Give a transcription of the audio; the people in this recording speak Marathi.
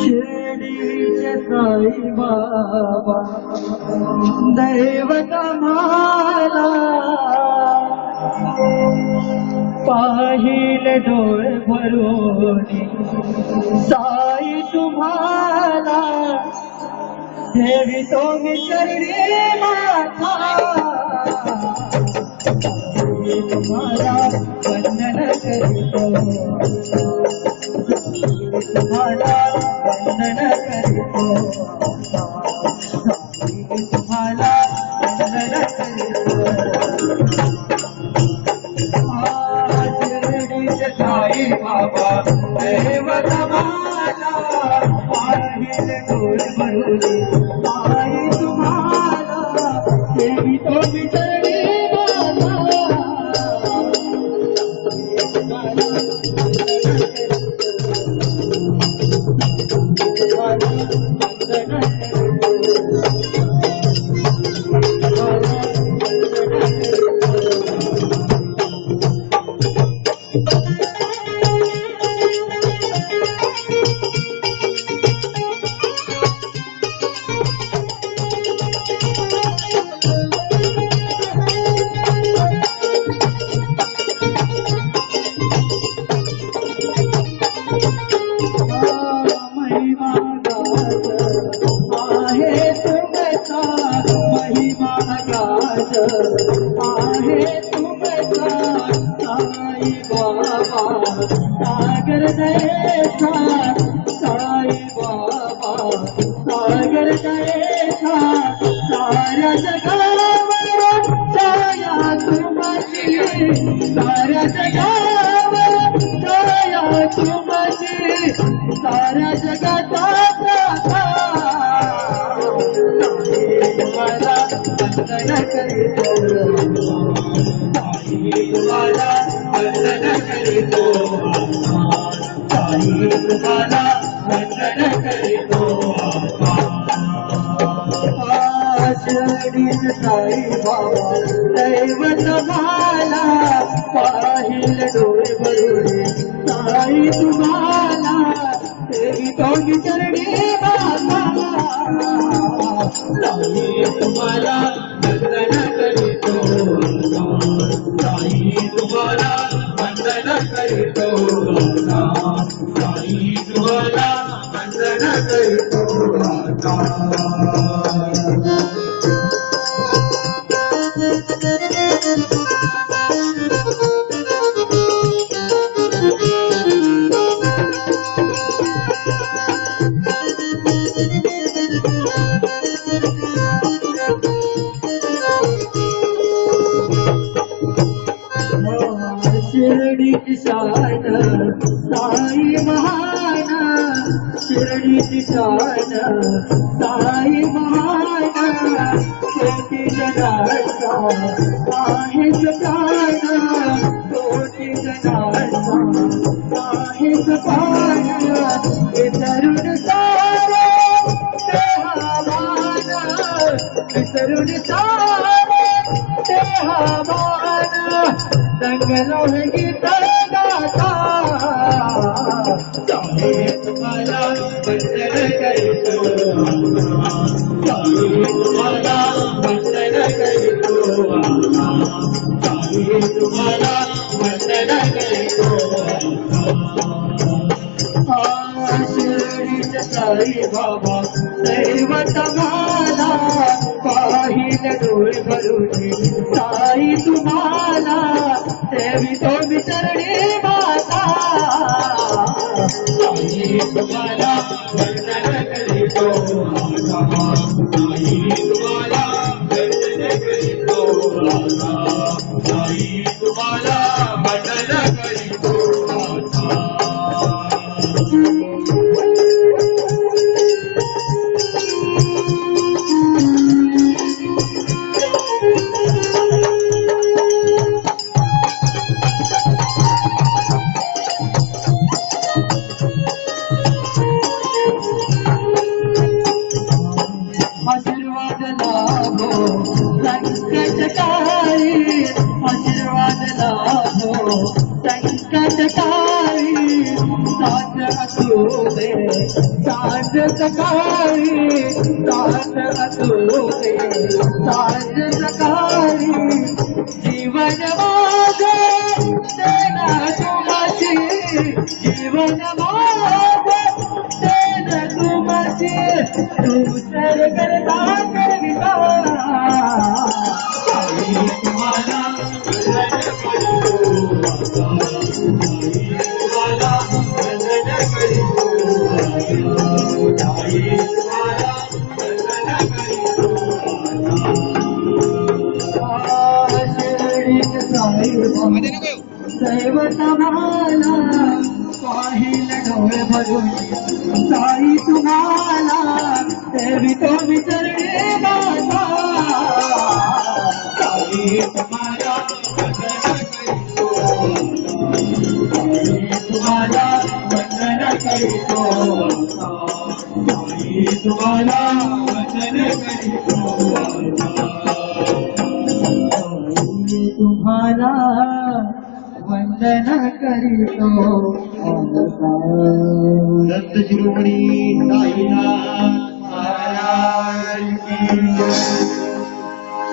शिर्डीचे साई बाबा दैवत मला पाहिले डोळे भरून साई तुम्हाला ठेवितो मी चरणी माथा तुम्हाला वंदन करितो तुम्हाला वंदन करितो तुम्हाला वंदन करितो शिर्डीचे साई बाबा दैवत मला पाहिले डोळे भरून साई तुम्हाला ठेवितो मी चरणी सागर जैसा साई बाबा सागर जैसा साऱ्या जगावर छाया तुमची साऱ्या जगावर छाया तुमची साऱ्या जगाचा तुम्हाला वंदन करितो तुम्हाला वंदन करितो तुम्हाला वंदन करितो शिर्डीचे साई बाबा दैवत मला पाहिले डोळे भरून साई तुम्हाला ठेवितो मी चरणी माथा साई तुम्हाला वंदन करितो साई तुम्हाला वंदन करितो साई तुम्हाला वंदन करितो शिर्डीची शान साई महान शिर्डीची शान साई महान कोटी जनाचा आहेच प्राण कोटी जनाचा आहेच प्राण हे तरुण सारे देहावान तरुण सारे देहावान दंगलो है गीत गाता चाहे तुम्हाला वंदन करितो चाहे तुम्हाला वंदन करितो चाहे तुम्हाला वंदन करितो शिर्डीचे साई बाबा दैवत मला पाहिले डोळे भरून साई तुम्हाला ठेवितो मी चरणी माथा साई तुम्हाला वंदन करितो साई तुम्हाला वंदन करितो साई तुम्हाला वंदन करितो सकाळी साथ अतुरे साज सकाळी जीवन माझे देना तुमची जीवन माझे देना तुमची तू तर करता करविता तुम्हाला दैवत मला पाहिलं डोळे भरून साई तुम्हाला देवी तो विसरणे माता साई तुम्हाला तुम्हाला वंदन करीतो साई तुम्हाला वंदन करीतो तुम्हाला वंदन करीतो दत्त शिरोमणी साईनाथ महाराज की